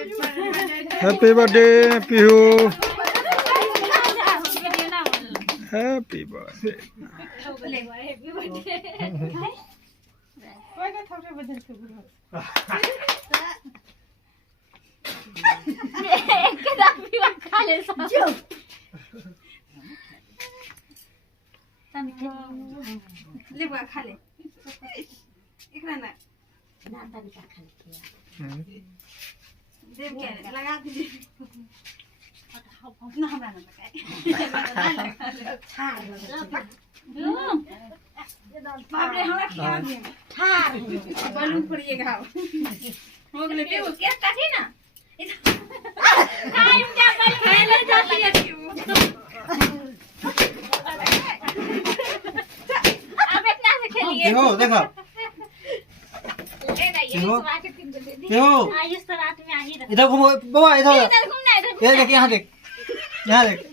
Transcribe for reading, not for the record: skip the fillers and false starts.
happy birthday Pihu happy birthday खा ले इकरा ना देव के लगा दीजिए ना हमरा ना बाप रे हमरा खिया दे ठार बलून पड़िएगा हो गले पे वो केक काटी ना टाइम क्या कर पहले जाती है अब इतना से खेलिए देखो देखो देखो इधर घूमो बाबा इधर घूमना इधर ये देख यहाँ देख